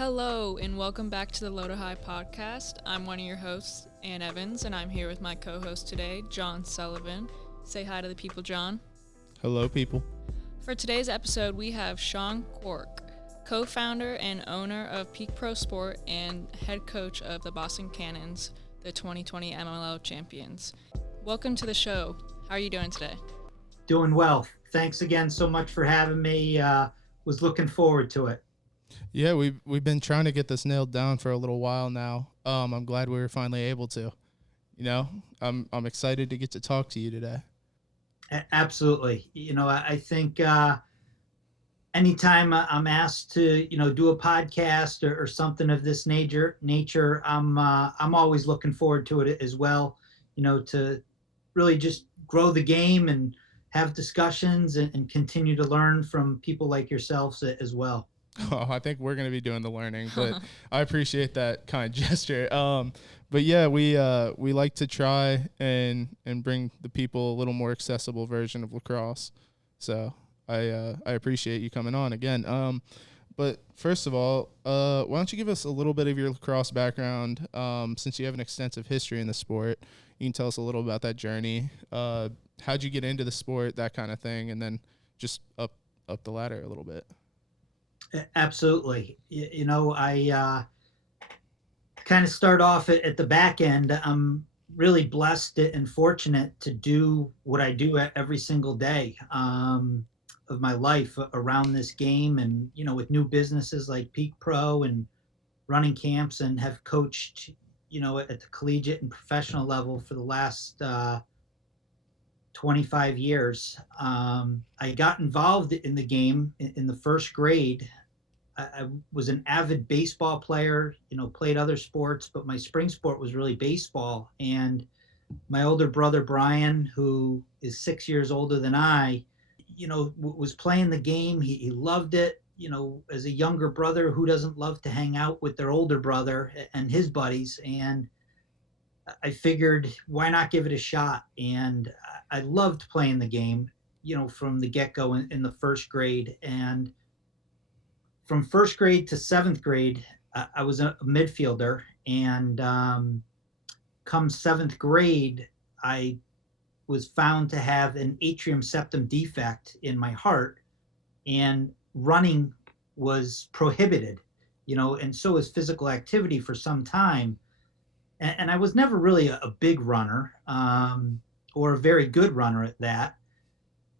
Hello, and welcome back to the Low to High podcast. I'm one of your hosts, Ann Evans, and I'm here with my co-host today, John Sullivan. Say hi to the people, John. Hello, people. For today's episode, we have Sean Quirk, co-founder and owner of PeakPro Sport and head coach of the Boston Cannons, the 2020 MLL champions. Welcome to the show. How are you doing today? Doing well. Thanks again so much for having me. Was looking forward to it. Yeah, we've been trying to get this nailed down for a little while now. I'm glad we were finally able to. You know, I'm excited to get to talk to you today. Absolutely. I think anytime I'm asked to, do a podcast or something of this nature, I'm always looking forward to it as well. To really just grow the game and have discussions and continue to learn from people like yourselves as well. Oh, I think we're going to be doing the learning, but I appreciate that kind gesture. But yeah, we like to try and bring the people a little more accessible version of lacrosse. So I appreciate you coming on again. But first of all, why don't you give us a little bit of your lacrosse background? Since you have an extensive history in the sport, you can tell us a little about that journey. How'd you get into the sport, that kind of thing, and then just up the ladder a little bit. Absolutely. I kind of start off at the back end. I'm really blessed and fortunate to do what I do every single day of my life around this game, and with new businesses like PeakPro and running camps, and have coached at the collegiate and professional level for the last 25 years. I got involved in the game in the first grade. I was an avid baseball player, played other sports, but my spring sport was really baseball. And my older brother, Brian, who is 6 years older than I, was playing the game. He loved it. As a younger brother, who doesn't love to hang out with their older brother and his buddies? And I figured, why not give it a shot? And I loved playing the game, from the get-go in the first grade. And from first grade to seventh grade, I was a midfielder. And come seventh grade, I was found to have an atrium septum defect in my heart, and running was prohibited, and so was physical activity for some time. And I was never really a big runner, or a very good runner at that.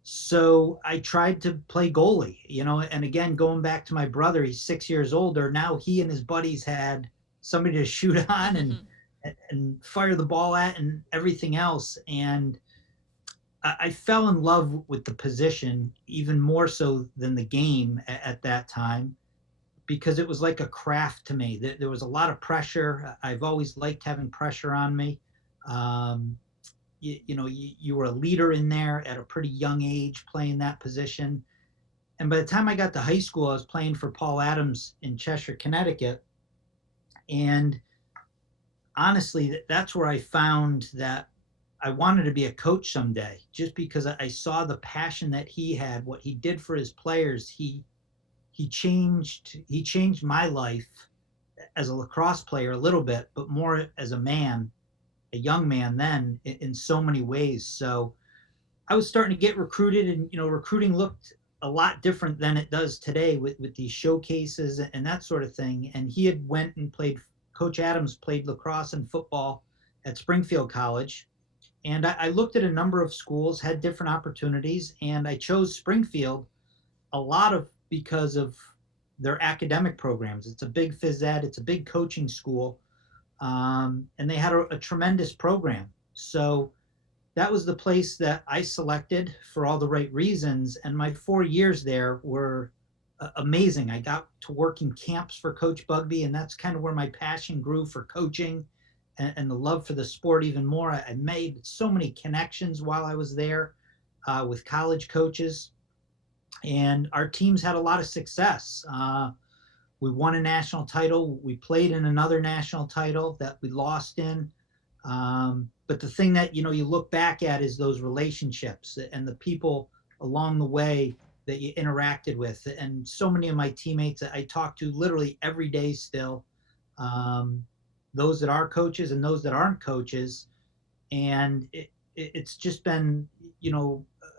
So I tried to play goalie, and again, going back to my brother, he's 6 years older. Now he and his buddies had somebody to shoot on and fire the ball at and everything else. And I fell in love with the position even more so than the game at that time, because it was like a craft to me. There was a lot of pressure. I've always liked having pressure on me. You were a leader in there at a pretty young age playing that position. And by the time I got to high school, I was playing for Paul Adams in Cheshire, Connecticut. And honestly, that's where I found that I wanted to be a coach someday, just because I saw the passion that he had, what he did for his players. He changed my life as a lacrosse player a little bit, but more as a man, a young man then, in so many ways. So I was starting to get recruited, and recruiting looked a lot different than it does today with these showcases and that sort of thing. And he had went and played, Coach Adams played lacrosse and football at Springfield College. And I looked at a number of schools, had different opportunities, and I chose Springfield because of their academic programs. It's a big phys ed, it's a big coaching school, and they had a tremendous program. So that was the place that I selected for all the right reasons. And my 4 years there were amazing. I got to work in camps for Coach Bugby, and that's kind of where my passion grew for coaching and the love for the sport even more. I made so many connections while I was there with college coaches, and our teams had a lot of success. We won a national title. We played in another national title that we lost in. But the thing that, you look back at is those relationships and the people along the way that you interacted with. And so many of my teammates I talk to literally every day still, those that are coaches and those that aren't coaches. And it's just been,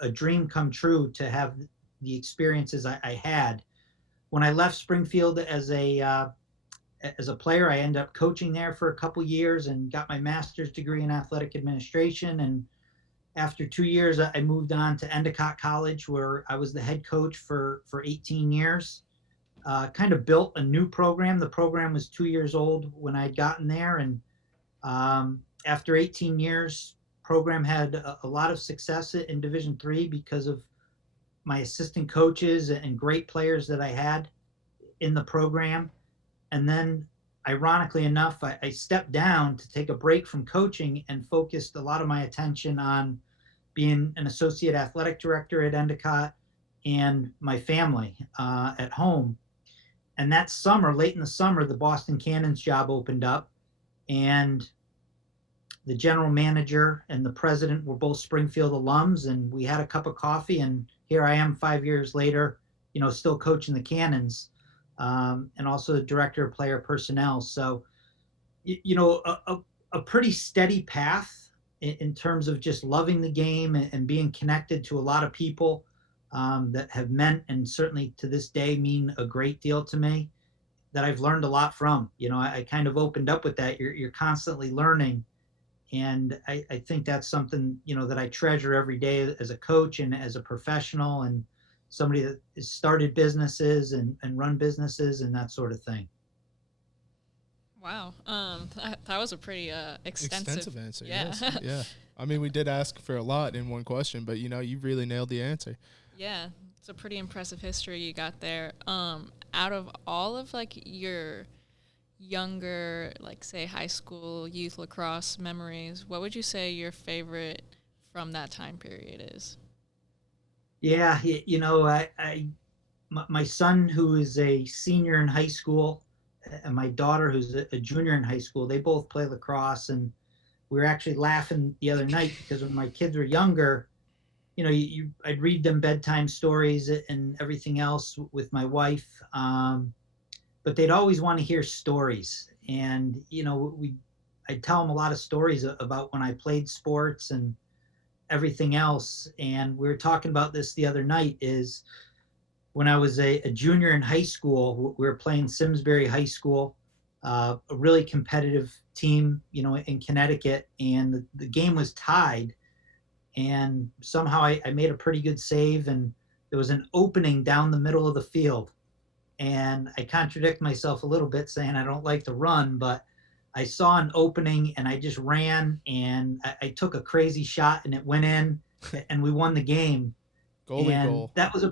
a dream come true to have the experiences I had. When I left Springfield as a player, I ended up coaching there for a couple years and got my master's degree in athletic administration. And after 2 years, I moved on to Endicott College, where I was the head coach for 18 years. Kind of built a new program. The program was 2 years old when I had gotten there. And after 18 years, program had a lot of success in Division III because of my assistant coaches and great players that I had in the program. And then, ironically enough, I stepped down to take a break from coaching and focused a lot of my attention on being an associate athletic director at Endicott and my family at home. And that summer, late in the summer, the Boston Cannons job opened up, and the general manager and the president were both Springfield alums, and we had a cup of coffee, and here I am 5 years later, still coaching the Cannons, and also the director of player personnel. So, a pretty steady path in terms of just loving the game and being connected to a lot of people that have meant, and certainly to this day mean, a great deal to me, that I've learned a lot from. I kind of opened up with that. You're constantly learning. And I think that's something, that I treasure every day as a coach and as a professional and somebody that has started businesses and run businesses and that sort of thing. Wow. That was a pretty extensive answer. Yeah. Yes. Yeah. I mean, we did ask for a lot in one question, but, you really nailed the answer. Yeah. It's a pretty impressive history you got there. Out of all of, your younger, say, high school youth lacrosse memories, what would you say your favorite from that time period is? Yeah, my son, who is a senior in high school, and my daughter, who's a junior in high school, they both play lacrosse. And we were actually laughing the other night because when my kids were younger, I'd read them bedtime stories and everything else with my wife, but they'd always want to hear stories. And I'd tell them a lot of stories about when I played sports and everything else. And we were talking about this the other night, is when I was a junior in high school, we were playing Simsbury High School, a really competitive team, in Connecticut, and the game was tied. And somehow I made a pretty good save, and there was an opening down the middle of the field. And I contradict myself a little bit saying I don't like to run, but I saw an opening and I just ran, and I took a crazy shot and it went in, and we won the game. Goalie goal. That was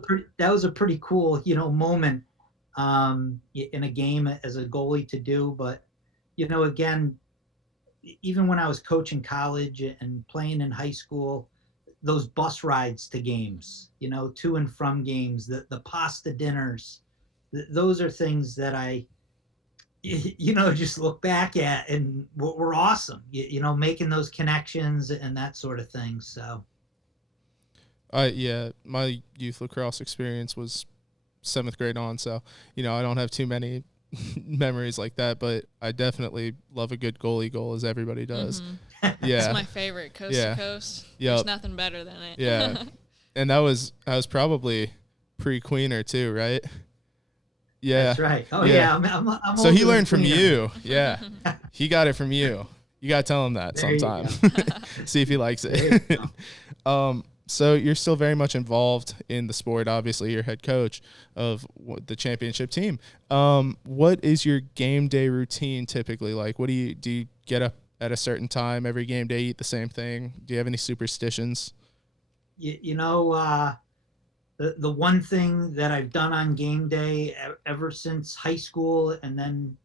a pretty cool, moment in a game as a goalie to do. But, again, even when I was coaching college and playing in high school, those bus rides to games, to and from games, the pasta dinners, those are things that I, just look back at and were awesome, making those connections and that sort of thing. So. Yeah, my youth lacrosse experience was 7th grade on, so, I don't have too many memories like that, but I definitely love a good goalie goal, as everybody does. Mm-hmm. Yeah. It's my favorite, coast to coast. Yep. There's nothing better than it. Yeah. And I was probably pre-Queener too, right? Yeah. That's right. Oh yeah. I'm so he learned from you. Yeah. He got it from you. You got to tell him that there sometime. See if he likes it. So you're still very much involved in the sport. Obviously, you're head coach of the championship team. What is your game day routine typically like? Do you get up at a certain time every game day, eat the same thing? Do you have any superstitions? The one thing that I've done on game day ever since high school, and then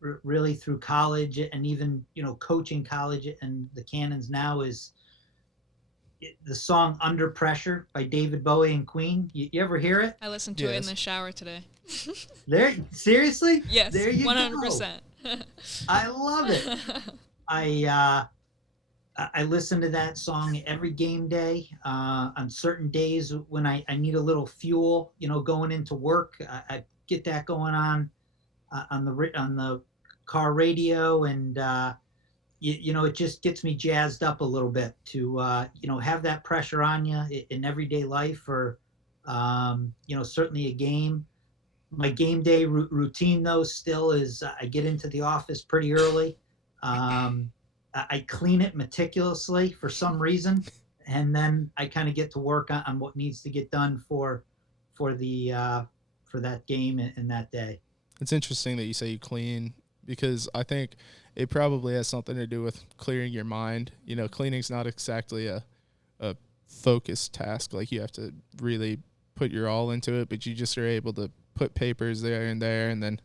really through college, and even, coaching college and the Cannons now, is the song Under Pressure by David Bowie and Queen. You ever hear it? I listened to it in the shower today. Seriously? Yes, there you 100%. go. I love it. I listen to that song every game day. On certain days when I need a little fuel, going into work, I get that going on the car radio, and it just gets me jazzed up a little bit to have that pressure on you in everyday life, or certainly a game. My game day routine, though, still is I get into the office pretty early. I clean it meticulously for some reason, and then I kind of get to work on what needs to get done for that game and that day. It's interesting that you say you clean, because I think it probably has something to do with clearing your mind. Cleaning's not exactly a focused task. Like, you have to really put your all into it, but you just are able to put papers there and there and then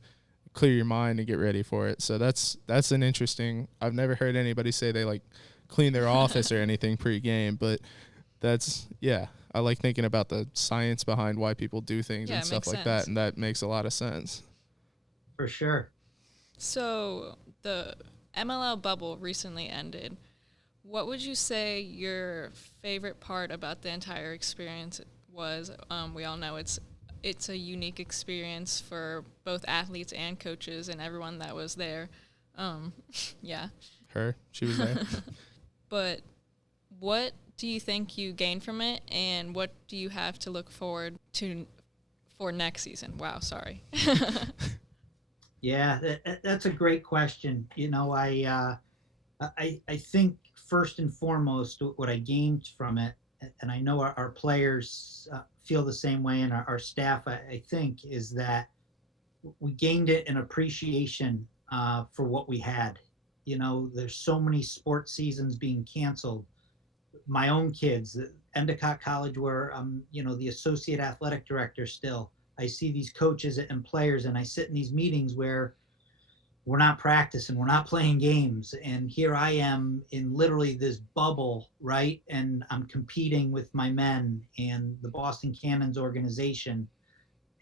clear your mind and get ready for it. So that's an interesting, I've never heard anybody say they like clean their office or anything pre-game, but I like thinking about the science behind why people do things and stuff like that, and that makes a lot of sense. For sure. So the MLL Bubble recently ended. What would you say your favorite part about the entire experience was? We all know it's a unique experience for both athletes and coaches and everyone that was there. She was there. But what do you think you gained from it, and what do you have to look forward to for next season? Wow, sorry. Yeah, that's a great question. I think first and foremost, what I gained from it, and I know our players feel the same way, and our staff, I think, is that we gained an appreciation for what we had. There's so many sports seasons being canceled. My own kids, Endicott College, where I'm, the associate athletic director still, I see these coaches and players, and I sit in these meetings where we're not practicing, we're not playing games, and here I am in literally this bubble, right? And I'm competing with my men and the Boston Cannons organization,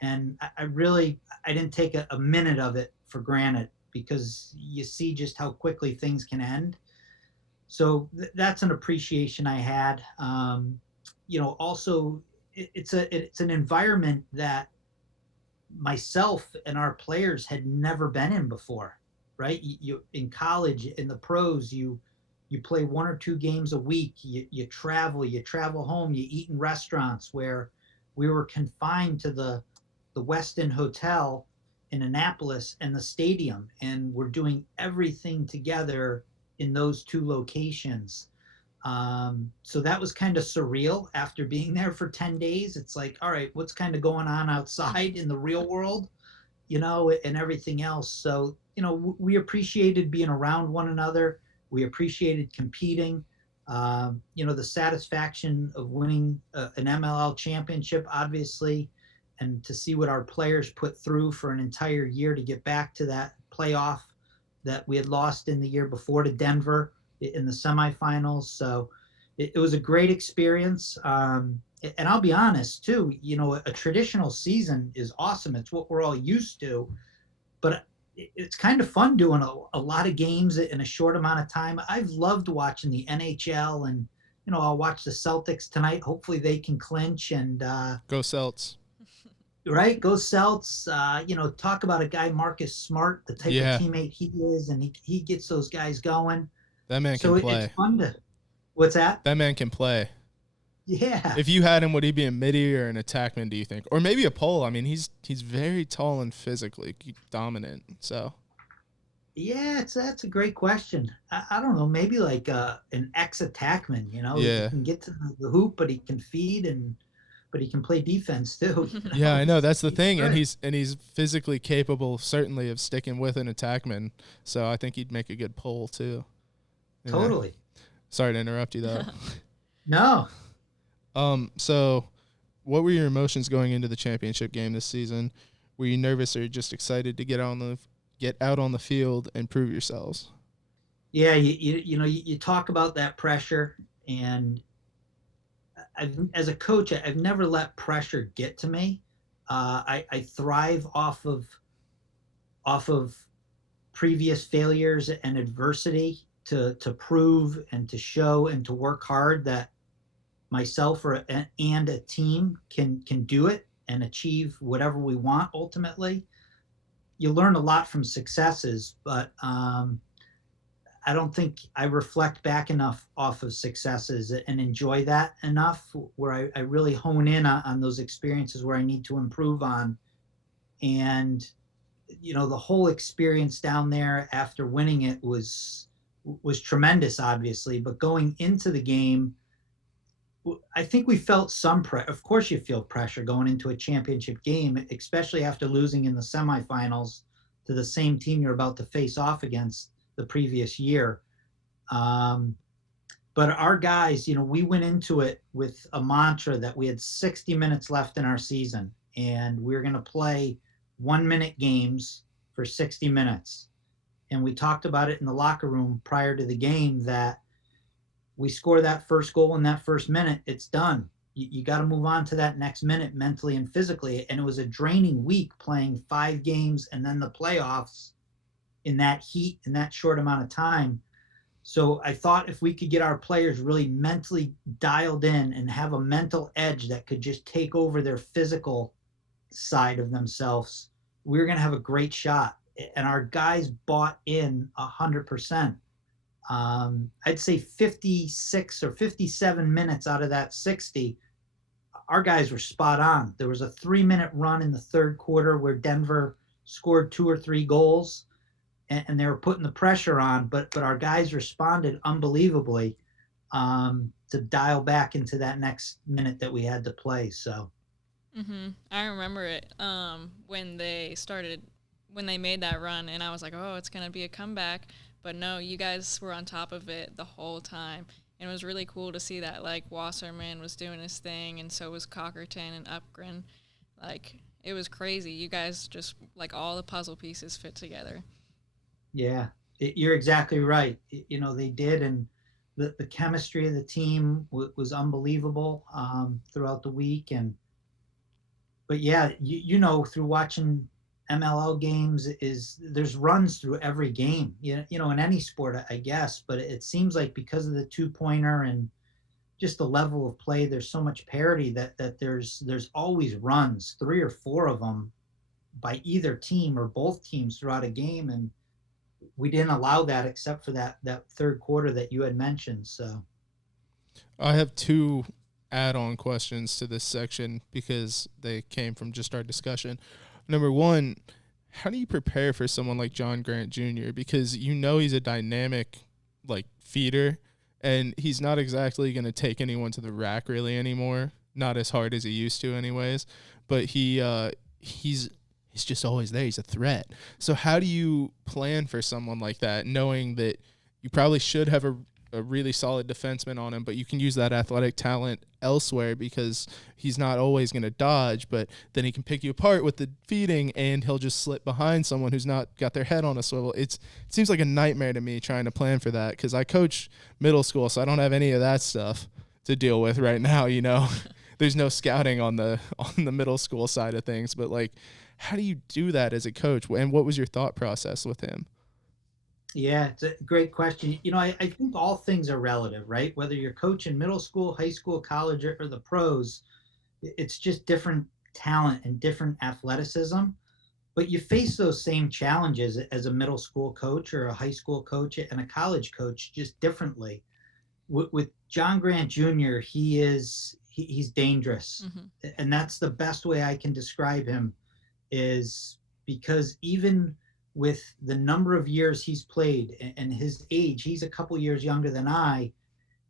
and I didn't take a minute of it for granted, because you see just how quickly things can end. So that's an appreciation I had. Also, it's an environment that myself and our players had never been in before, right? You in college, in the pros, you play 1 or 2 games a week. You travel home. You eat in restaurants, where we were confined to the Westin Hotel in Annapolis and the stadium, and we're doing everything together in those 2 locations. So that was kind of surreal after being there for 10 days. It's like, all right, what's kind of going on outside in the real world, and everything else. So, we appreciated being around one another. We appreciated competing. The satisfaction of winning an MLL championship, obviously, and to see what our players put through for an entire year to get back to that playoff that we had lost in the year before to Denver in the semifinals. So it was a great experience. And I'll be honest too, a traditional season is awesome. It's what we're all used to, but it's kind of fun doing a lot of games in a short amount of time. I've loved watching the NHL, and, I'll watch the Celtics tonight. Hopefully they can clinch and Go Celts. Right, go Celts. Talk about a guy, Marcus Smart, the type of teammate he is, and he gets those guys going. That man can play. It's fun to. What's that? That man can play. Yeah. If you had him, would he be a midi or an attackman, do you think? Or maybe a pole? I mean, he's very tall and physically dominant. So. Yeah, that's a great question. I don't know, maybe like an ex-attackman, Yeah. He can get to the hoop, but he can feed, but he can play defense too. Yeah, I know. That's the thing. And he's physically capable, certainly, of sticking with an attackman. So I think he'd make a good pole too. Totally. Sorry to interrupt you though. No. So what were your emotions going into the championship game this season? Were you nervous or just excited to get out on the field and prove yourselves? Yeah, you talk about that pressure, and as a coach, I've never let pressure get to me. I thrive off of previous failures and adversity to prove and to show and to work hard that myself and a team can do it and achieve whatever we want ultimately. You learn a lot from successes, but I don't think I reflect back enough off of successes and enjoy that enough where I really hone in on those experiences where I need to improve on. And, the whole experience down there after winning it was tremendous, obviously, but going into the game, I think we felt some pressure. Of course, you feel pressure going into a championship game, especially after losing in the semifinals to the same team you're about to face off against the previous year. But our guys, we went into it with a mantra that we had 60 minutes left in our season, and we were going to play 1-minute games for 60 minutes. And we talked about it in the locker room prior to the game that we score that first goal in that first minute, it's done. You got to move on to that next minute mentally and physically. And it was a draining week playing 5 games and then the playoffs in that heat in that short amount of time. So I thought if we could get our players really mentally dialed in and have a mental edge that could just take over their physical side of themselves, we were going to have a great shot. And our guys bought in 100%. I'd say 56 or 57 minutes out of that 60, our guys were spot on. There was a 3-minute run in the third quarter where Denver scored 2 or 3 goals, and they were putting the pressure on, but our guys responded unbelievably to dial back into that next minute that we had to play. So, I remember it when they made that run, and I was like, oh, it's gonna be a comeback. But no, you guys were on top of it the whole time. And it was really cool to see that, like, Wasserman was doing his thing, and so was Cockerton and Upgren. Like, it was crazy. You guys just, like, all the puzzle pieces fit together. Yeah, you're exactly right. They did, and the chemistry of the team was unbelievable throughout the week. But yeah, through watching MLL games there's runs through every game, in any sport, I guess, but it seems like because of the 2-pointer and just the level of play, there's so much parity that there's always runs, 3 or 4 of them by either team or both teams throughout a game. And we didn't allow that except for that third quarter that you had mentioned. So I have 2 add-on questions to this section because they came from just our discussion. Number one, how do you prepare for someone like John Grant Jr.? Because he's a dynamic, feeder, and he's not exactly going to take anyone to the rack really anymore. Not as hard as he used to anyways. But he's just always there. He's a threat. So how do you plan for someone like that, knowing that you probably should have a really solid defenseman on him, but you can use that athletic talent elsewhere because he's not always going to dodge, but then he can pick you apart with the feeding and he'll just slip behind someone who's not got their head on a swivel. It seems like a nightmare to me trying to plan for that because I coach middle school, so I don't have any of that stuff to deal with right now. There's no scouting on the middle school side of things, but how do you do that as a coach? And what was your thought process with him? Yeah, it's a great question. I think all things are relative, right? Whether you're coaching middle school, high school, college, or the pros, it's just different talent and different athleticism. But you face those same challenges as a middle school coach or a high school coach and a college coach, just differently. With John Grant Jr., he's dangerous. And that's the best way I can describe him, is because even with the number of years he's played and his age, he's a couple years younger than I,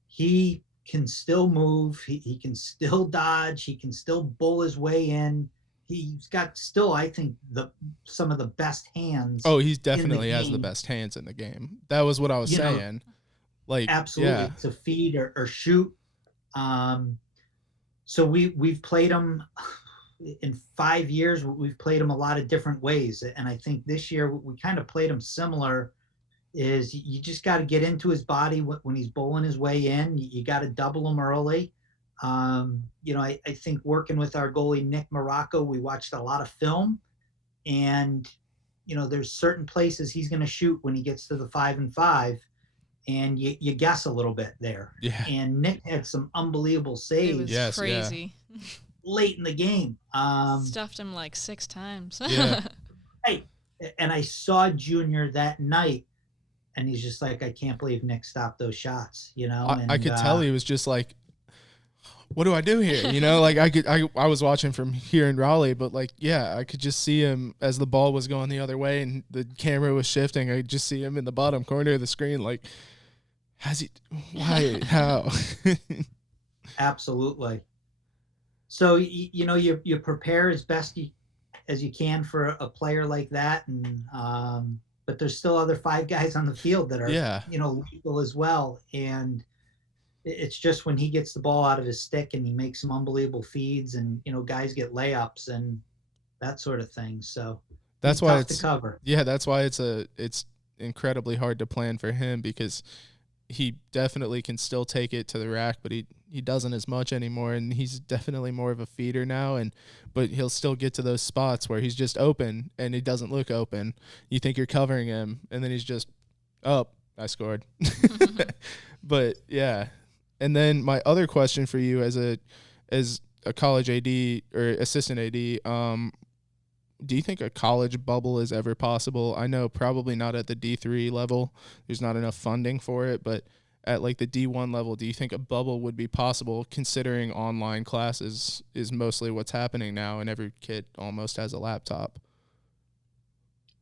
he can still move, he can still dodge, he can still bull his way in. He's got still, I think, some of the best hands. Oh, he definitely has the best hands in the game. That was what I was saying. Absolutely, yeah. To feed or shoot. So we've played him in 5 years. We've played him a lot of different ways, and I think this year we kind of played him similar. Is you just got to get into his body when he's bowling his way in. You got to double him early. I think working with our goalie Nick Morocco, we watched a lot of film, and there's certain places he's going to shoot when he gets to the 5-and-5, and you guess a little bit there. Yeah. And Nick had some unbelievable It saves was Yes, yeah. crazy. late in the game. Stuffed him like 6 times. Yeah. Hey, and I saw Junior that night, and he's just like, I can't believe Nick stopped those shots, you know. And I could tell he was just like, what do I do here? You know, like I was watching from here in Raleigh, but like, yeah, I could just see him as the ball was going the other way and the camera was shifting. I could just see him in the bottom corner of the screen. Like, how? Absolutely. So, you know, you prepare as best as you can for a player like that. And, but there's still other 5 guys on the field that are, Yeah. you know, lethal as well. And it's just when he gets the ball out of his stick and he makes some unbelievable feeds, and, you know, guys get layups and that sort of thing. So That's why tough to cover. Yeah, that's why it's incredibly hard to plan for him, because he definitely can still take it to the rack, but he doesn't as much anymore, and he's definitely more of a feeder now, but he'll still get to those spots where he's just open and he doesn't look open. You think you're covering him, and then he's just, oh, I scored. But yeah. And then my other question for you as a college AD or assistant AD, do you think a college bubble is ever possible? I know probably not at the D3 level. There's not enough funding for it, but at like the D1 level, do you think a bubble would be possible, considering online classes is mostly what's happening now and every kid almost has a laptop?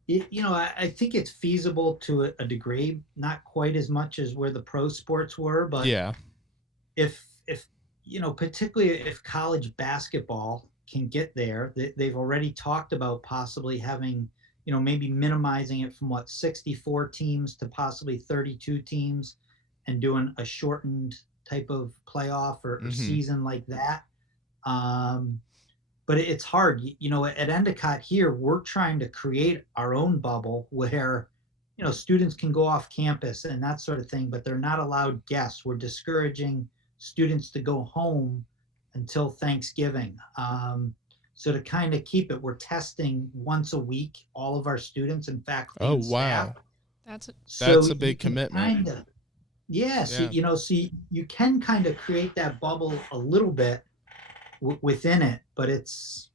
You know, I think it's feasible to a degree, not quite as much as where the pro sports were, but Yeah. if you know, particularly if college basketball can get there, they've already talked about possibly having, you know, maybe minimizing it from 64 teams to possibly 32 teams, and doing a shortened type of playoff or season like that. But it's hard. You know, at Endicott here, we're trying to create our own bubble where, you know, students can go off campus and that sort of thing, but they're not allowed guests. We're discouraging students to go home until Thanksgiving. So to kind of keep it, we're testing once a week all of our students and faculty and staff. That's That's a big commitment. So, you know, so you can kind of create that bubble a little bit within it, but it's,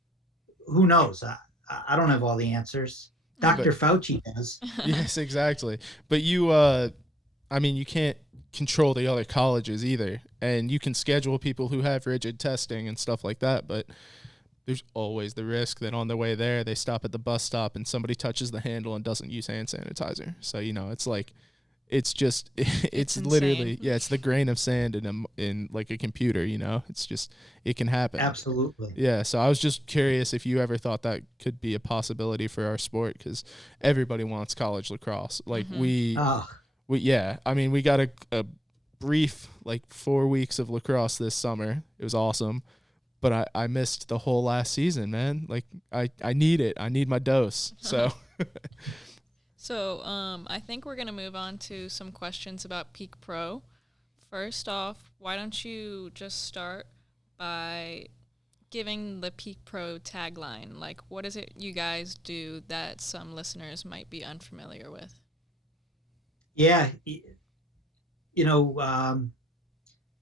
who knows? I don't have all the answers. Dr. Fauci does. Yes, exactly. But you, I mean, you can't control the other colleges either, and you can schedule people who have rigid testing and stuff like that, but there's always the risk that on the way there they stop at the bus stop and somebody touches the handle and doesn't use hand sanitizer. So, you know, it's like, it's just, it's literally, it's the grain of sand in like a computer, you know, it's just, it can happen. Absolutely. Yeah. So I was just curious if you ever thought that could be a possibility for our sport, because everybody wants college lacrosse. Like yeah, I mean, we got a brief like 4 weeks of lacrosse this summer. It was awesome, but I missed the whole last season, man. Like I need it. I need my dose. So. So I think we're going to move on to some questions about PeakPro. First off, why don't you just start by giving the PeakPro tagline? Like, what is it you guys do that some listeners might be unfamiliar with? Yeah, you know,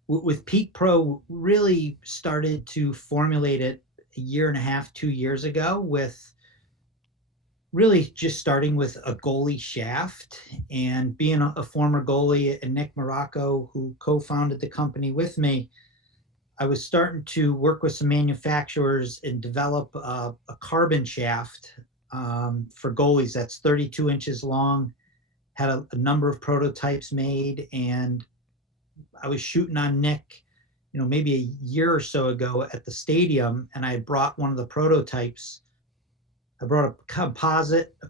with PeakPro, really started to formulate it a year and a half, 2 years ago, with really just starting with a goalie shaft, and being a former goalie, and Nick Morocco, who co-founded the company with me, I was starting to work with some manufacturers and develop a carbon shaft for goalies that's 32 inches long, had a number of prototypes made, and I was shooting on Nick, you know, maybe a year or so ago at the stadium, and I brought one of the prototypes. I brought a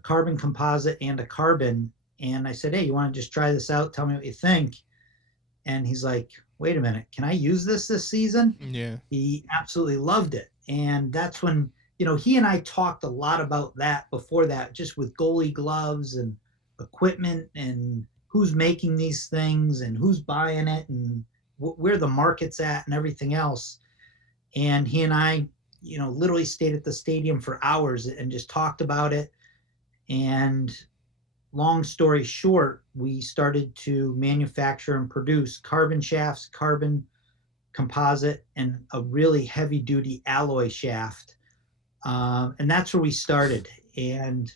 carbon composite and a carbon, and I said, hey, you want to just try this out? Tell me what you think. And he's like, wait a minute, can I use this season? Yeah. He absolutely loved it. And that's when, you know, he and I talked a lot about that before that, just with goalie gloves and equipment and who's making these things and who's buying it and where the market's at and everything else. And he and I, you know, literally stayed at the stadium for hours and just talked about it. And long story short, we started to manufacture and produce carbon shafts, carbon composite, and a really heavy duty alloy shaft. And that's where we started. And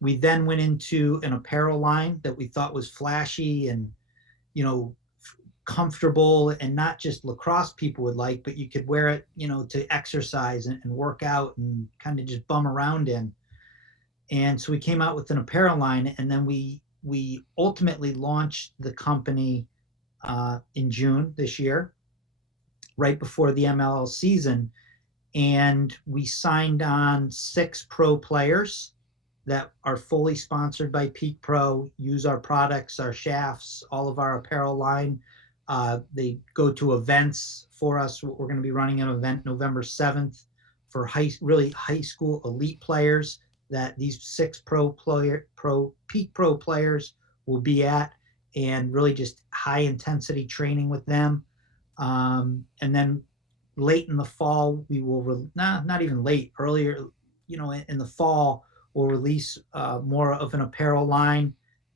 we then went into an apparel line that we thought was flashy and, you know, comfortable, and not just lacrosse people would like, but you could wear it, to exercise and work out and kind of just bum around in. And so we came out with an apparel line, and then we ultimately launched the company in June this year, right before the MLL season, and we signed on 6 pro players that are fully sponsored by PeakPro, use our products, our shafts, all of our apparel line. They go to events for us. We're going to be running an event November 7th for really high school elite players that these 6 pro PeakPro players will be at, and really just high intensity training with them. And then late in the fall, we will, not even late, earlier, in the fall, we'll release more of an apparel line,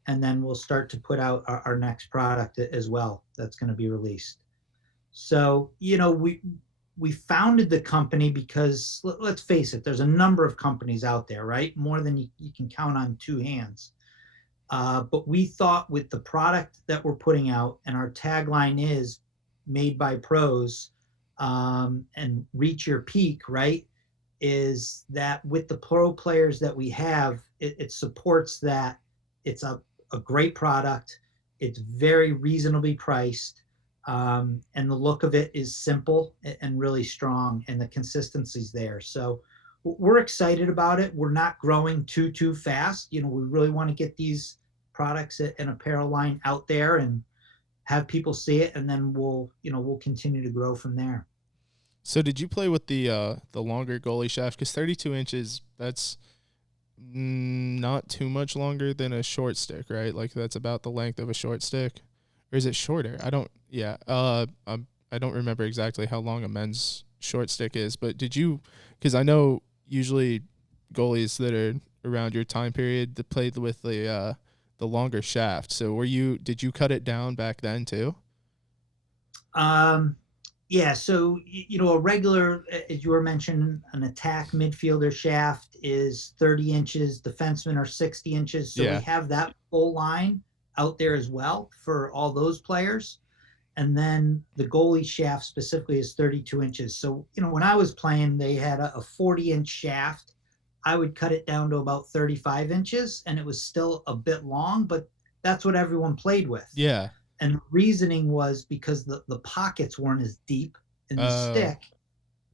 and then we'll start to put out our next product as well that's going to be released. So, we founded the company because, let's face it, there's a number of companies out there, right? More than you can count on 2 hands. But we thought, with the product that we're putting out, and our tagline is made by pros, and reach your peak, right? Is that with the pro players that we have, it supports that. It's a great product. It's very reasonably priced. And the look of it is simple and really strong, and the consistency's there. So we're excited about it. We're not growing too fast. We really want to get these products and apparel line out there and have people see it, and then we'll continue to grow from there. So did you play with the longer goalie shaft? Because 32 inches, that's not too much longer than a short stick, right? Like, that's about the length of a short stick, or is it shorter? I don't remember exactly how long a men's short stick is, but did you? Because I know usually goalies that are around your time period that played with the longer shaft. So did you cut it down back then too? Yeah, so a regular, as you were mentioning, an attack midfielder shaft is 30 inches. Defensemen are 60 inches. So we have that full line out there as well for all those players. And then the goalie shaft specifically is 32 inches. So, when I was playing, they had a 40-inch shaft. I would cut it down to about 35 inches, and it was still a bit long, but that's what everyone played with. Yeah. And the reasoning was because the pockets weren't as deep in the stick,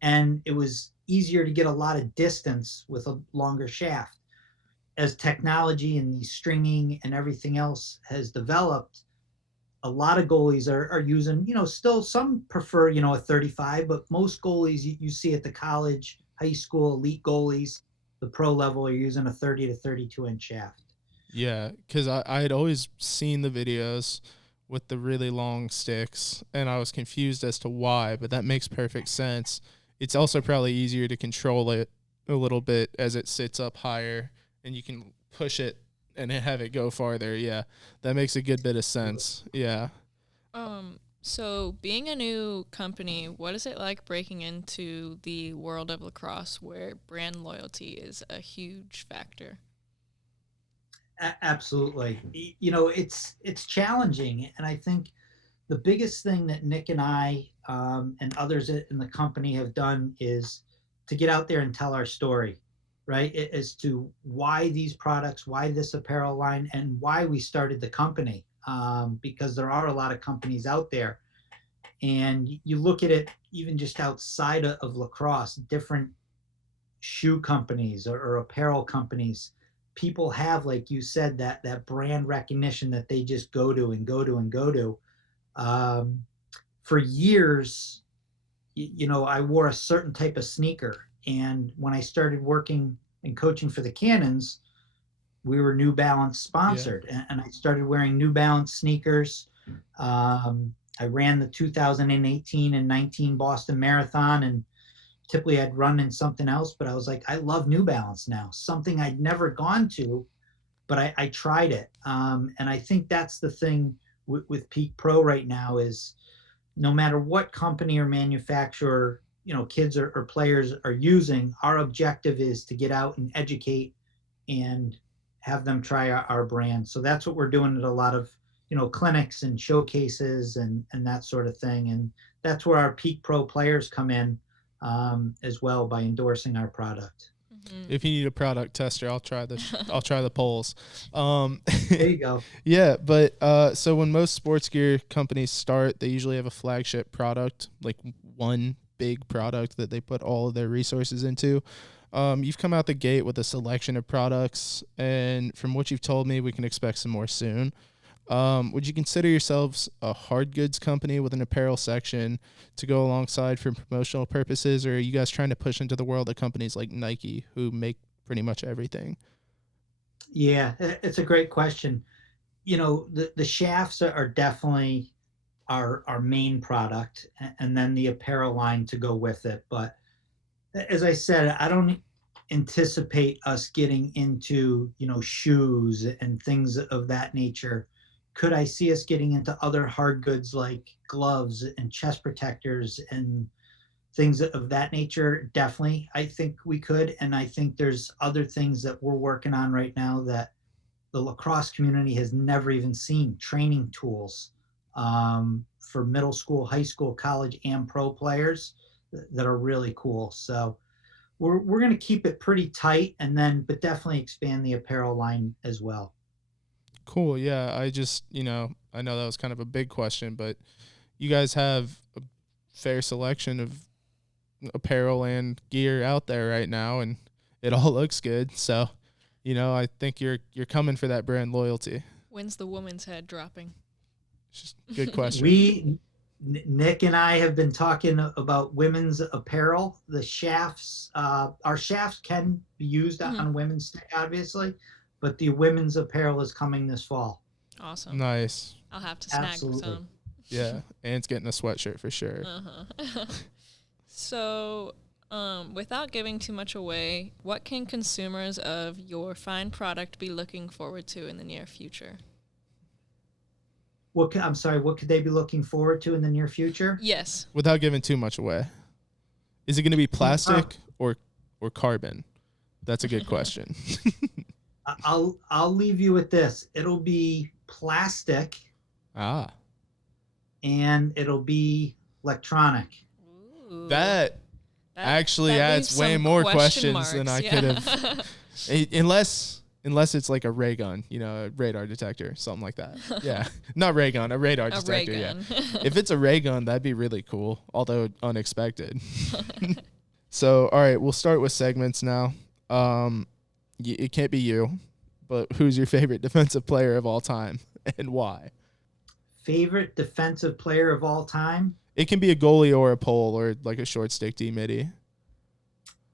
and it was easier to get a lot of distance with a longer shaft. As technology and the stringing and everything else has developed, a lot of goalies are using, still some prefer, a 35, but most goalies you see at the college, high school, elite goalies, the pro level, are using a 30 to 32-inch shaft. Yeah, because I had always seen the videos with the really long sticks, and I was confused as to why, but that makes perfect sense. It's also probably easier to control it a little bit as it sits up higher, and you can push it and have it go farther. Yeah, that makes a good bit of sense. Yeah. So being a new company, what is it like breaking into the world of lacrosse where brand loyalty is a huge factor? Absolutely. It's challenging. And I think the biggest thing that Nick and I, and others in the company have done is to get out there and tell our story, right? As to why these products, why this apparel line, and why we started the company. Because there are a lot of companies out there. And you look at it even just outside of lacrosse, different shoe companies or apparel companies. People have, like you said, that brand recognition that they just go to and go to and go to. For years, I wore a certain type of sneaker. And when I started working and coaching for the Cannons, we were New Balance sponsored. Yeah. And I started wearing New Balance sneakers. I ran the 2018 and 19 Boston Marathon, and typically I'd run in something else, but I was like, I love New Balance now, something I'd never gone to but I tried it. And I think that's the thing with PeakPro right now is no matter what company or manufacturer, kids or players are using, our objective is to get out and educate and have them try our brand. So that's what we're doing at a lot of, clinics and showcases and that sort of thing. And that's where our PeakPro players come in as well by endorsing our product. If you need a product tester, I'll try the polls. There you go. Yeah, but so when most sports gear companies start, they usually have a flagship product, like one big product that they put all of their resources into. You've come out the gate with a selection of products, and from what you've told me, we can expect some more soon. Would you consider yourselves a hard goods company with an apparel section to go alongside for promotional purposes, or are you guys trying to push into the world of companies like Nike who make pretty much everything? Yeah, it's a great question. The shafts are definitely our main product, and then the apparel line to go with it. But as I said, I don't anticipate us getting into, shoes and things of that nature. Could I see us getting into other hard goods like gloves and chest protectors and things of that nature? Definitely, I think we could. And I think there's other things that we're working on right now that the lacrosse community has never even seen. Training tools for middle school, high school, college, and pro players that are really cool. So we're going to keep it pretty tight, but definitely expand the apparel line as well. Cool. Yeah. I just, I know that was kind of a big question, but you guys have a fair selection of apparel and gear out there right now, and it all looks good. So, I think you're coming for that brand loyalty. When's the woman's head dropping? It's just a good question. Nick and I have been talking about women's apparel. The shafts, our shafts can be used on women's stick, obviously, but the women's apparel is coming this fall. Awesome. Nice. I'll have to snag some. Yeah, Anne's getting a sweatshirt for sure. So, without giving too much away, what can consumers of your fine product be looking forward to in the near future? I'm sorry, what could they be looking forward to in the near future? Yes. Without giving too much away. Is it going to be plastic or carbon? That's a good question. I'll leave you with this. It'll be plastic. And it'll be electronic. Ooh. That actually adds way more questions than I could have. Unless it's like a ray gun, a radar detector, something like that. Yeah. Not ray gun, a radar detector. Ray gun. Yeah. If it's a ray gun, that'd be really cool, although unexpected. So, all right, we'll start with segments now. It can't be you, but who's your favorite defensive player of all time and why? Favorite defensive player of all time? It can be a goalie or a pole or like a short stick D midi.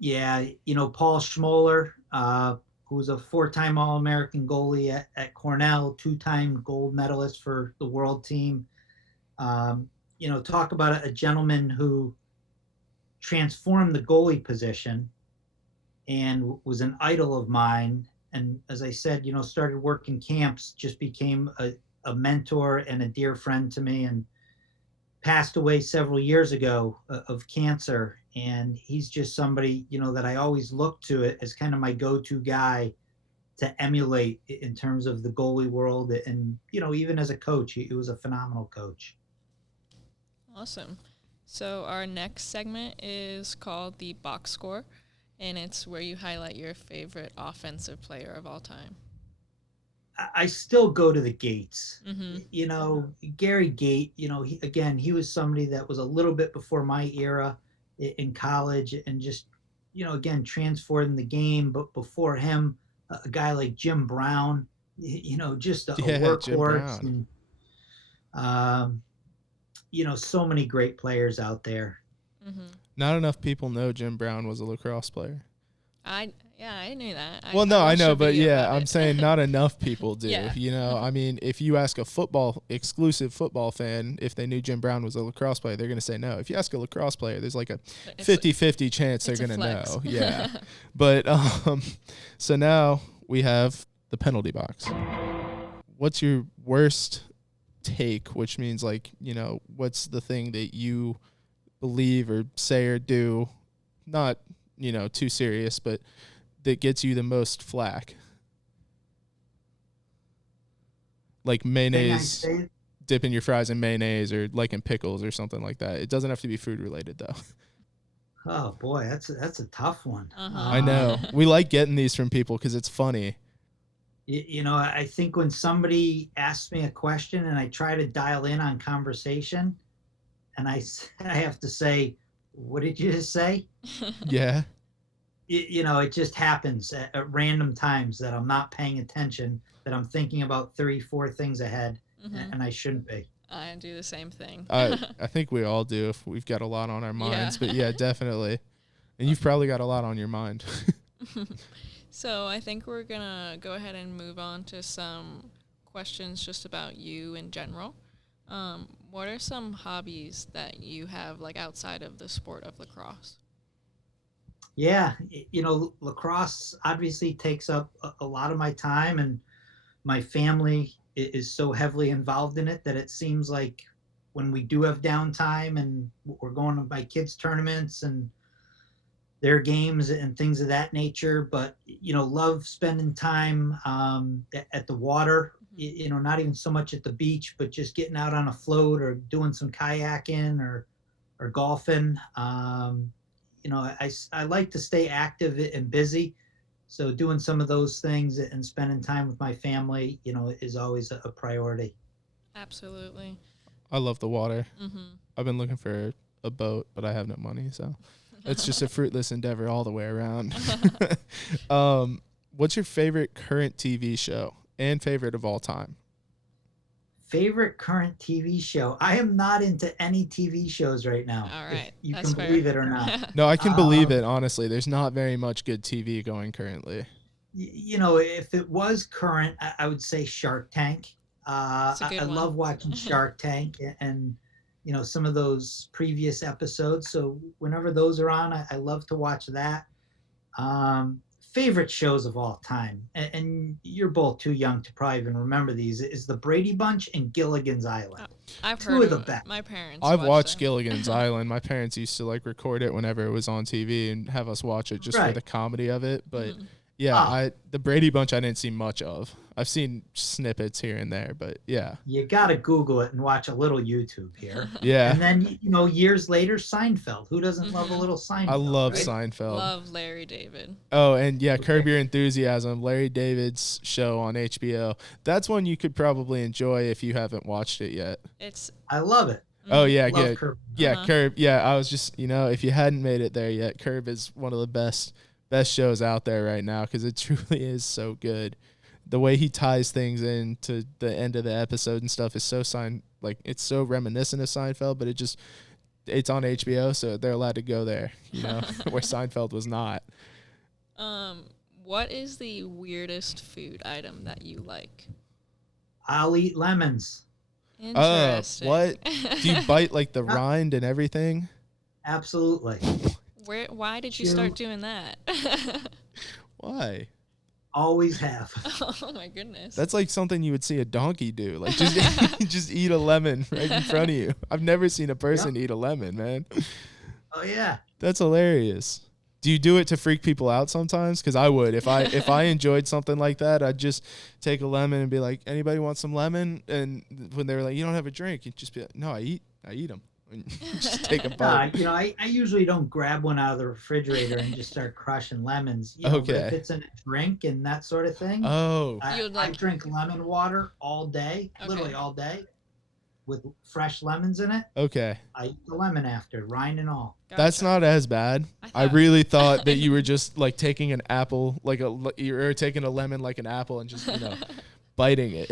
Yeah, Paul Schmoller, who was a 4-time All-American goalie at Cornell, 2-time gold medalist for the world team. Talk about a gentleman who transformed the goalie position and was an idol of mine. And as I said, started working camps, just became a mentor and a dear friend to me, and passed away several years ago of cancer. And he's just somebody, that I always look to it as kind of my go-to guy to emulate in terms of the goalie world. And, even as a coach, he was a phenomenal coach. Awesome. So our next segment is called the box score, and it's where you highlight your favorite offensive player of all time. I still go to the Gates. Gary Gate, he was somebody that was a little bit before my era in college and just, again, transformed the game. But before him, a guy like Jim Brown, just a workhorse. And, so many great players out there. Not enough people know Jim Brown was a lacrosse player. I knew that. I know, but I'm saying not enough people do. Yeah. I mean, if you ask a exclusive football fan if they knew Jim Brown was a lacrosse player, they're going to say no. If you ask a lacrosse player, there's like a 50-50 chance they're going to know. Yeah. But so now we have the penalty box. What's your worst take, which means like, you know, what's the thing that you believe or say or do, not, you know, too serious, but that gets you the most flack? Like mayonnaise, dipping your fries in mayonnaise, or like in pickles or something like that. It doesn't have to be food related though. Oh boy, that's a tough one. I know. We like getting these from people because it's funny. You know, I think when somebody asks me a question and I try to dial in on conversation, and I have to say, "What did you just say?" Yeah. You know, it just happens at random times that I'm not paying attention, that I'm thinking about 3-4 things ahead, and I shouldn't be. I do the same thing. I think we all do if we've got a lot on our minds. Yeah. But yeah, definitely. And you've probably got a lot on your mind. So I think we're going to go ahead and move on to some questions just about you in general. What are some hobbies that you have, like, outside of the sport of lacrosse? Yeah, you know, lacrosse obviously takes up a lot of my time, and my family is so heavily involved in it that it seems like when we do have downtime and we're going to my kids' tournaments and their games and things of that nature, but, you know, love spending time at the water, you know, not even so much at the beach, but just getting out on a float or doing some kayaking or golfing. You know, I like to stay active and busy. So doing some of those things and spending time with my family, you know, is always a priority. Absolutely. I love the water. I've been looking for a boat, but I have no money, so it's just a fruitless endeavor all the way around. What's your favorite current TV show and favorite of all time? Favorite current TV show? I am not into any TV shows right now. All right. You can believe it or not. No, I can believe it, honestly. There's not very much good TV going currently. You know, if it was current, I would say Shark Tank. I love watching Shark Tank and, you know, some of those previous episodes. So whenever those are on, I love to watch that. Favorite shows of all time, and you're both too young to probably even remember these, is the Brady Bunch and Gilligan's Island. I've heard of the best. My parents. I've watched Gilligan's Island. My parents used to like record it whenever it was on TV and have us watch it just for the comedy of it. But the Brady Bunch I didn't see much of. I've seen snippets here and there, but yeah. You got to Google it and watch a little YouTube here. Yeah. And then, you know, years later, Seinfeld. Who doesn't love a little Seinfeld? I love Seinfeld. Love Larry David. Oh, and yeah, Curb Your Enthusiasm, Larry David's show on HBO. That's one you could probably enjoy if you haven't watched it yet. I love it. Oh, yeah, good. Curb. Yeah, Curb. Yeah, I was just, you know, if you hadn't made it there yet, Curb is one of the best shows out there right now because it truly is so good. The way he ties things in to the end of the episode and stuff is so it's so reminiscent of Seinfeld, but it's on HBO, so they're allowed to go there, you know, where Seinfeld was not. What is the weirdest food item that you like? I'll eat lemons. Interesting. What? Do you bite like the rind and everything? Absolutely. Why did you start doing that? Why? Always have. Oh my goodness. That's like something you would see a donkey do. Like just eat a lemon right in front of you. I've never seen a person eat a lemon, man. Oh yeah. That's hilarious. Do you do it to freak people out sometimes? Because I would. If I enjoyed something like that, I'd just take a lemon and be like, anybody want some lemon? And when they were like, you don't have a drink, you'd just be like, no, I eat them. Just take a bite. You know, I usually don't grab one out of the refrigerator and just start crushing lemons. You know, okay. But if it's in a drink and that sort of thing, I drink lemon water all day, literally all day, with fresh lemons in it. Okay. I eat the lemon after, rind and all. Gotcha. That's not as bad. I really thought that you were just like taking an apple, you were taking a lemon like an apple and just, you know, biting it.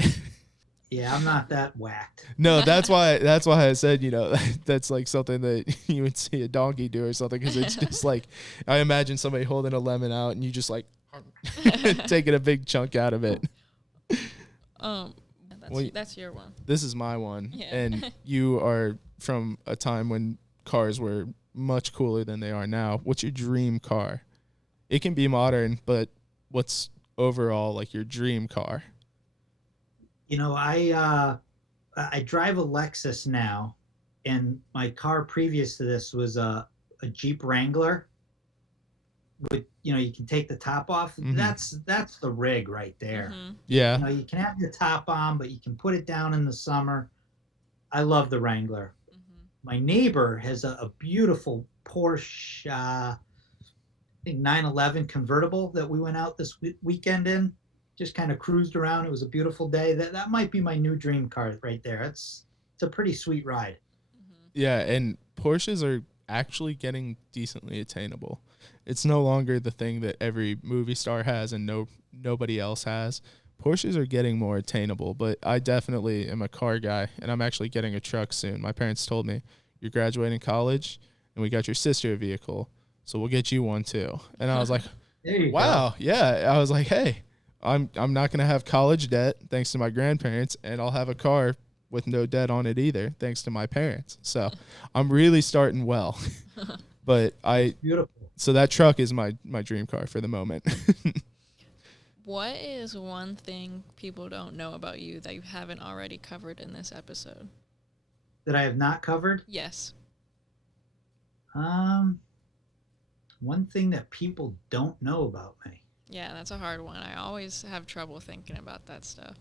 Yeah, I'm not that whacked. No, that's why I said, you know, that's like something that you would see a donkey do or something, because it's just like, I imagine somebody holding a lemon out and you just like taking a big chunk out of it. That's your one. This is my one. Yeah. And you are from a time when cars were much cooler than they are now. What's your dream car? It can be modern, but what's overall, like your dream car? I drive a Lexus now, and my car previous to this was a Jeep Wrangler. With you can take the top off. Mhm. That's the rig right there. Yeah. You can have the top on, but you can put it down in the summer. I love the Wrangler. My neighbor has a beautiful Porsche, I think 911 convertible that we went out this weekend in. Just kind of cruised around. It was a beautiful day. That might be my new dream car right there. It's a pretty sweet ride. Yeah, and Porsches are actually getting decently attainable. It's no longer the thing that every movie star has and nobody else has. Porsches are getting more attainable, but I definitely am a car guy, and I'm actually getting a truck soon. My parents told me, you're graduating college, and we got your sister a vehicle, so we'll get you one too. And I was like, wow, yeah. I was like, hey, I'm not going to have college debt thanks to my grandparents, and I'll have a car with no debt on it either thanks to my parents. So I'm really starting well. But Beautiful. So that truck is my dream car for the moment. What is one thing people don't know about you that you haven't already covered in this episode? That I have not covered? Yes. One thing that people don't know about me. Yeah, that's a hard one. I always have trouble thinking about that stuff.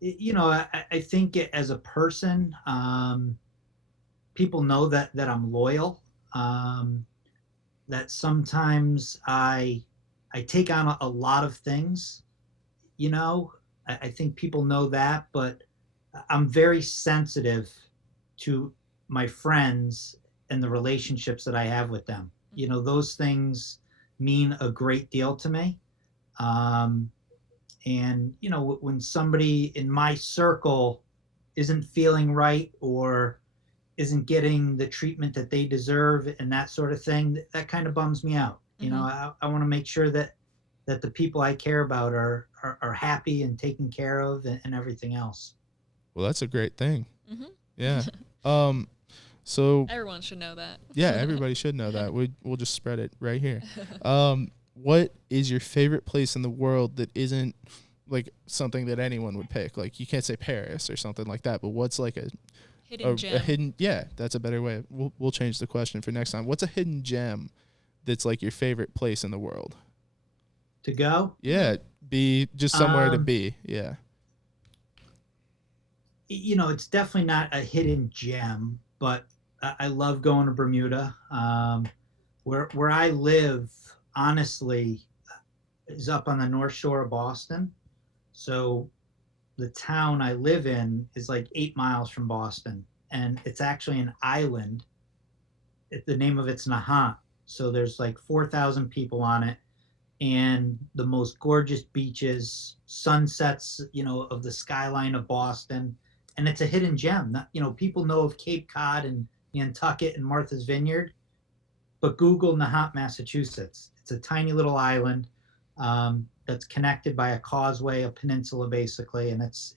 I think as a person, people know that I'm loyal. That sometimes I take on a lot of things. I think people know that, but I'm very sensitive to my friends and the relationships that I have with them. Those things mean a great deal to me. And when somebody in my circle isn't feeling right or isn't getting the treatment that they deserve and that sort of thing, that kind of bums me out. I want to make sure that the people I care about are happy and taken care of and everything else. Well, that's a great thing. Mm-hmm. Yeah. So everyone should know that. Yeah, everybody should know that. We'll just spread it right here. What is your favorite place in the world that isn't like something that anyone would pick? Like you can't say Paris or something like that, but what's like a hidden, yeah, that's a better way. We'll change the question for next time. What's a hidden gem that's like your favorite place in the world? To go? Yeah, be just somewhere to be. Yeah. It's definitely not a hidden gem, but I love going to Bermuda. Where I live, honestly, is up on the North Shore of Boston. So the town I live in is like 8 miles from Boston, and it's actually an island. The name of it's Nahant. So there's like 4,000 people on it, and the most gorgeous beaches, sunsets, of the skyline of Boston. And it's a hidden gem. People know of Cape Cod and Nantucket and Martha's Vineyard, but Google Nahant, Massachusetts. It's a tiny little island that's connected by a causeway, a peninsula, basically, and it's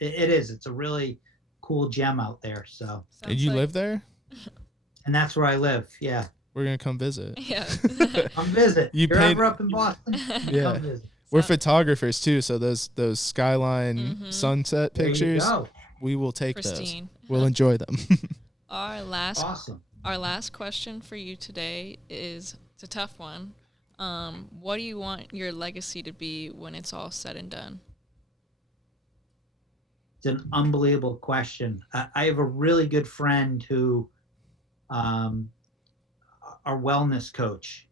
a really cool gem out there. So. And you live there? And that's where I live. Yeah. We're gonna come visit. Yeah. Come visit. You're ever up in Boston? Yeah. Come visit. We're photographers too, so those skyline sunset pictures, we will take pristine. Those. We'll enjoy them. Awesome. Our last question for you today it's a tough one. What do you want your legacy to be when it's all said and done? It's an unbelievable question. I have a really good friend who, our wellness coach.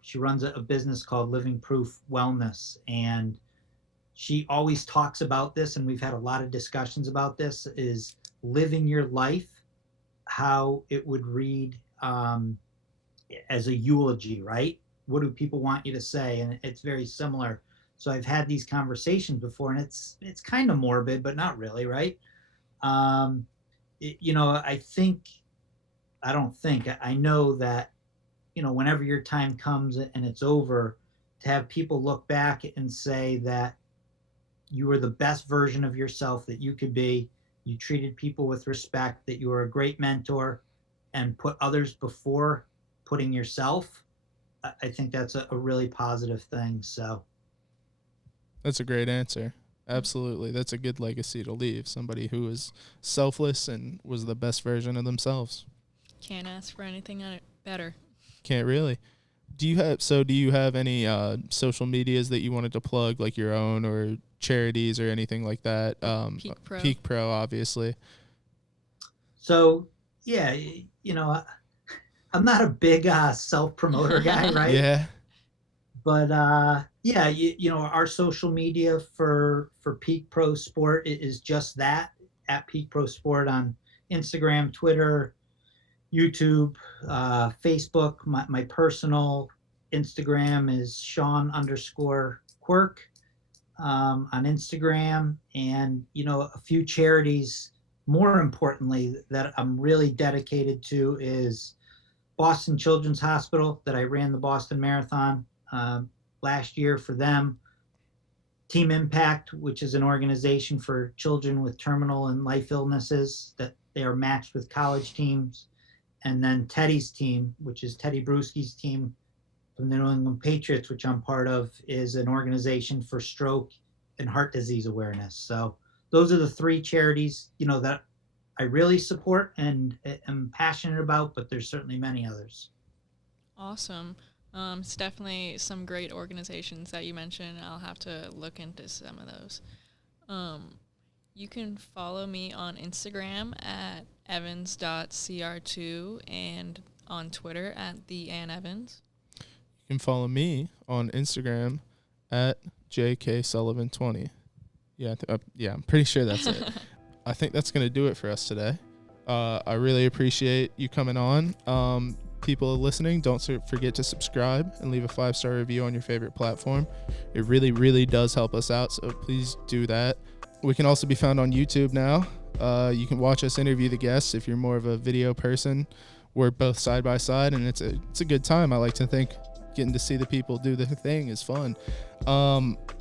She runs a business called Living Proof Wellness, and she always talks about this, and we've had a lot of discussions about this, is living your life how it would read as a eulogy, right? What do people want you to say? And it's very similar. So I've had these conversations before, and it's kind of morbid, but not really, right? I know that, whenever your time comes and it's over, to have people look back and say that you were the best version of yourself that you could be, you treated people with respect, that you were a great mentor and put others before putting yourself. I think that's a really positive thing. So That's a great answer. Absolutely. That's a good legacy to leave. Somebody who was selfless and was the best version of themselves. Can't ask for anything better. Can't really. Do you have any social medias that you wanted to plug, like your own or charities or anything like that? PeakPro. PeakPro, obviously. so yeah, I'm not a big self-promoter guy, right? Yeah. But yeah, our social media for PeakPro Sport is just that, at PeakPro Sport on Instagram, Twitter, YouTube, Facebook. My personal Instagram is Sean_Quirk on Instagram, and a few charities. More importantly, that I'm really dedicated to is Boston Children's Hospital, that I ran the Boston Marathon last year for them. Team Impact, which is an organization for children with terminal and life illnesses, that they are matched with college teams. And then Teddy's team, which is Teddy Bruschi's team from the New England Patriots, which I'm part of, is an organization for stroke and heart disease awareness. So those are the three charities, that I really support and am passionate about, but there's certainly many others. Awesome. It's definitely some great organizations that you mentioned. I'll have to look into some of those. You can follow me on Instagram at evans.cr2 and on Twitter at @theAnnEvans. You can follow me on Instagram at jksullivan20. Yeah, I'm pretty sure that's it. I think that's going to do it for us today. I really appreciate you coming on. People listening, don't forget to subscribe and leave a 5-star review on your favorite platform. It really, really does help us out, so please do that. We can also be found on YouTube now. You can watch us interview the guests if you're more of a video person. We're both side by side, and it's a good time. I like to think getting to see the people do their thing is fun.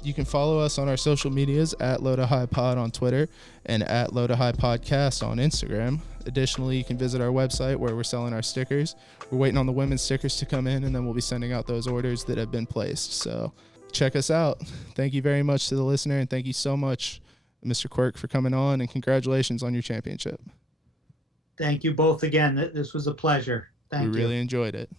You can follow us on our social medias at Low to High Pod on Twitter and at Low to High Podcast on Instagram. Additionally, you can visit our website where we're selling our stickers. We're waiting on the women's stickers to come in, and then we'll be sending out those orders that have been placed. So check us out. Thank you very much to the listener, and thank you so much, Mr. Quirk, for coming on, and congratulations on your championship. Thank you both again. This was a pleasure. Thank you. We really enjoyed it.